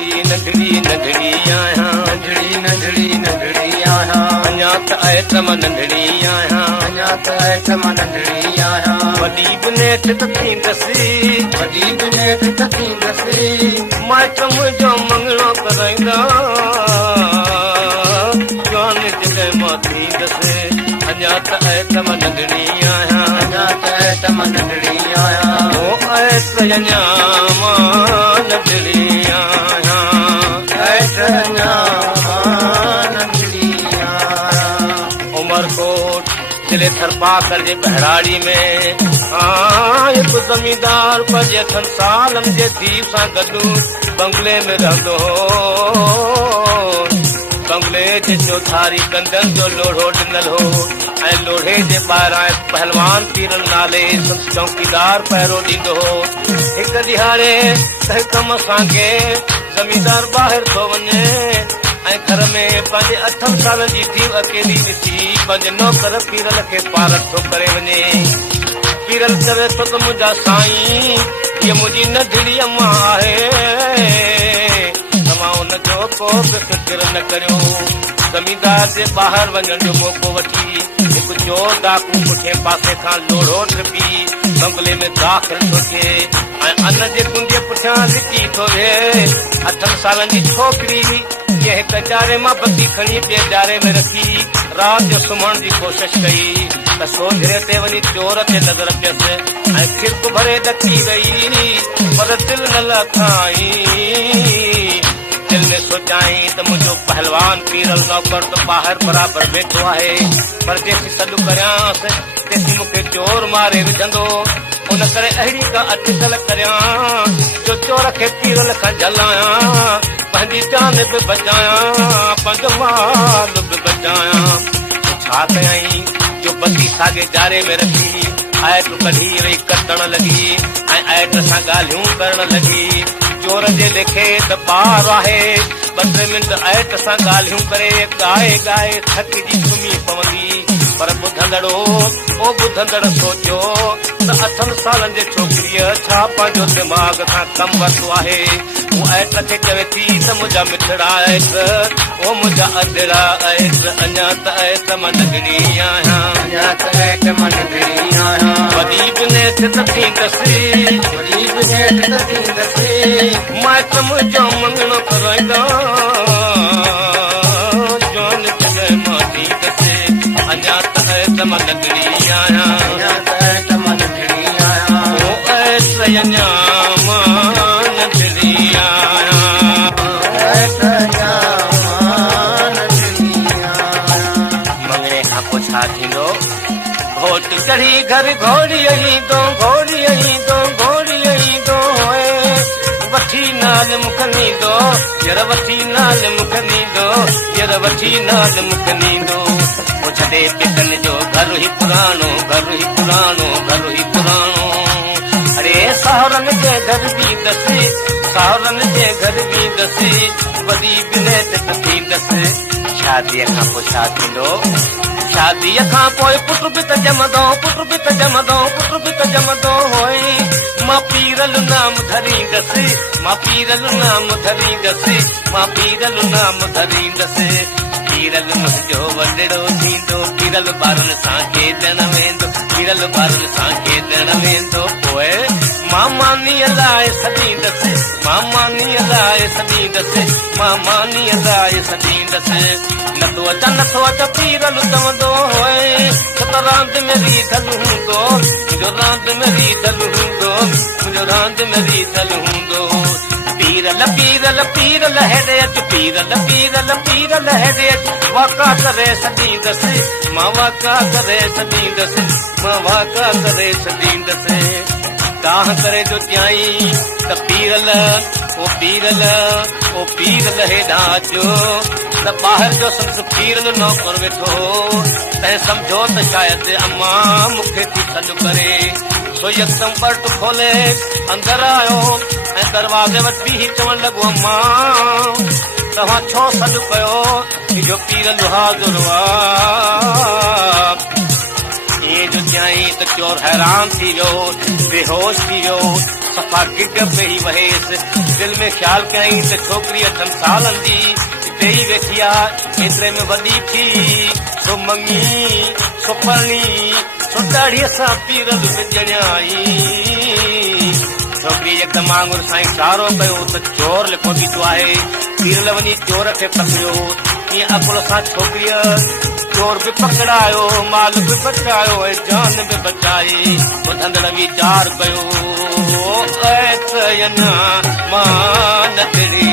नंढड़ी नंढड़ी आहियां, नंढड़ी नंढड़ी नंढड़ी आहियां, अञा त आहे त मां नंढड़ी आहियां, अञा त हेठ मां नंढड़ी आहियां, वॾी बि नेठ त थींदसि, वॾी बि नेठ त थींदसि, माइट मुंहिंजो मङणो कराईंदा, जवान जॾहिं मां थींदसि, अञा त आहे त मां नंढड़ी आहियां, अञा त हेठ मां नंढड़ी आहियां, ओ आहे त अञा मां नंढड़ी आहियां, हेठ अञा मां नंढड़ी आहियां। उमरकोट जिले थरपाकर जे बहराड़ी में हिकु ज़मींदार पंज अठनि सालनि जे धीउ सां गॾु बंगले में रहंदो हो। बंगले जे चौधारी कंदनि जो लोढ़ो ॾिनल हो ऐं लोढ़े जे ॿाहिरां पहलवान पीरन नाले चौकीदार पहिरो ॾींदो हो। हिकु ॾिहाड़े कंहिं कम सां के ज़मींदार ॿाहिरि थो वञे ऐं घर में पंहिंजे 8 सालनि जी धीउ अकेली ॾिसी पंहिंजे नौकर पीरल खे पारक थो करे वञे। पीरल चवे थो त मुंहिंजा साईं हीअ मुंहिंजी नंढड़ी अम्मा आहे, तव्हां हुनजो को बि फिक्र न करियो। ज़मींदार जे ॿाहिरि वञण जो मौक़ो वठी हिकु चोर डाकू पुठिए पासे खां लोढ़ो टिपी बंगले में दाख़िल थो थिए ऐं अन जे कुंडीअ पुठियां लिकी थो विहे। 8 सालनि जी छोकिरी जे हिकु ॼारे मां बत्ती खणी ॿिए ॼारे में रखी राति जो सुम्हण जी कोशिश कई त सोझरे ते वञी चोर ते नज़र पियसि ऐं खिड़क भरे ॾकी वई, पर दिलि न लथाई। दिल में सोचाई त मुंहिंजो पहलवान पीरल नौकर त ॿाहिरि बराबरि वेठो आहे, पर जेसी सॾु करियांसि तेसी मूंखे चोर मारे विझंदो। उन करे अहिड़ी का अटकल करियां जो चोर खे पीरल खां झलायां, पंहिंजी जान बि बचायां, पंहिंजो माल बि बचायां। छा कयई जो बत्ती साॻे ॼारे में रखी ऐट कढी वई कटण लॻी ऐं ऐट सां ॻाल्हियूं करण लॻी। चोर जे लेखे त ॿार आहे, 2 मिंट ऐट सां ॻाल्हियूं करे ॻाए ॻाए थकिजी सुम्ही पवंदी। पर ॿुधंदड़ सोचियो त 8 सालनि जे छोकिरीअ छा पंहिंजो दिमाग़ सां कमु वरितो आहे। हू ऐट खे चवे थी त मुंहिंजा मिठड़ा ऐट, ओ मुंहिंजा अदड़ा ऐट, अञा त ऐट मां नंढड़ी आहियां, अञा त हेठ मां नंढड़ी आहियां, वॾी बि नेठ त थींदसि, वॾी बि नेठ त थींदसि, माइट मुंहिंजो मङणो कराईंदा, जवान जॾहिं मां थींदसि, अञा त ऐट मां नंढड़ी आहियां, अञा त हेठ मां नंढड़ी आहियां, ओ ऐट अञा मां नंढड़ी आहियां। हेठ अञा मां नंढड़ी आहियां। मङणे खां पोइ छा थींदो? घोट चढ़ी घर घोड़ी ईंदो, घोड़ी ईंदो, घोड़ी ईंदो, वठी नाल मुख नींदो, यर वठी नाल मुख नींदो, यर वठी नाल मुख नींदो। पुछदे पिकन जो घर ही पुराणो, घर ही पुराणो, घर ही पुराणो। अरे सावरनि जे घर बि दसी, सावरनि जे घर बि दसी, वॾी बि नेठ त थींदसि। शादीअ खां पोइ छा थींदो? शादीअ खां पोइ पुट बि त ॼमंदो, पुट बि त ॼमंदो, पुट बि त ॼमंदो होई। मां पीरल नाम धरींदसि, मां पीरल नाम धरींदसि, मां पीरल नाम धरींदसि। पीरल मुंहिंजो वॾड़ो थींदो, पीरल ॿारनि सां खेॾण वेंदो, पीरल ॿारनि सां खेॾण वेंदो। पोइ मां मानीअ लाइ सॾींदसि, मां मानीअ लाइ सॾींदसि, मां मानीअ लाइ सॾींदसि। नथो अच पीरल चवंदो होए, छो त रांदि में रीधल हूंदो, मुंहिंजो रांदि में रीधल हूंदो, मुंहिंजो रांदि में रीधल हूंदो। पीरल पीरल पीरल हेॾे अच, पीरल पीरल पीरल हेॾे अच, वाका करे सॾींदसि, मां वाका करे सॾींदसि, मां वाका करे सॾींदसि। काह करे जो ॼाई त पीरल ओ पीरल ओ पीरल हेॾां अचो त ॿाहिरि जो संदसि पीरल नौकर वेठो। तंहिं सम्झो त शायदि अम्मा मूंखे थी सॾु करे। सो यकदम बर्ट खोले अंदरि आयो ऐं दरवाज़े वटि बीही चवण लॻो, अम्मा तव्हां छो सॾु कयो? जो पीरल हाज़ुर हुआ। इएं जो कयईं त चोर हैरान थी वियो, बेहोश थी वियो, सफ़ा गिग पई वहेसि। दिल में ख़्यालु कयईं त छोकिरी 8 सालनि जी ॾेई वेठी आहे, एतिरे में वॾी थी, सो मङी, सो परणी, सो ॾाढीअ सां पीरल विझणाई। छोकिरी यकदमि वांगुरु साईं इशारो कयो त चोर लिखो बीठो आहे। पीरल वञी चोर खे पकड़ियो, ईअं अकुल सां छोकिरीअ चोर बि पकड़ायो, माल बि बचायो ऐं जान बि बचाई। ॿुधंदड़ वीचार कयो, ऐं त अञा मां न तिड़ी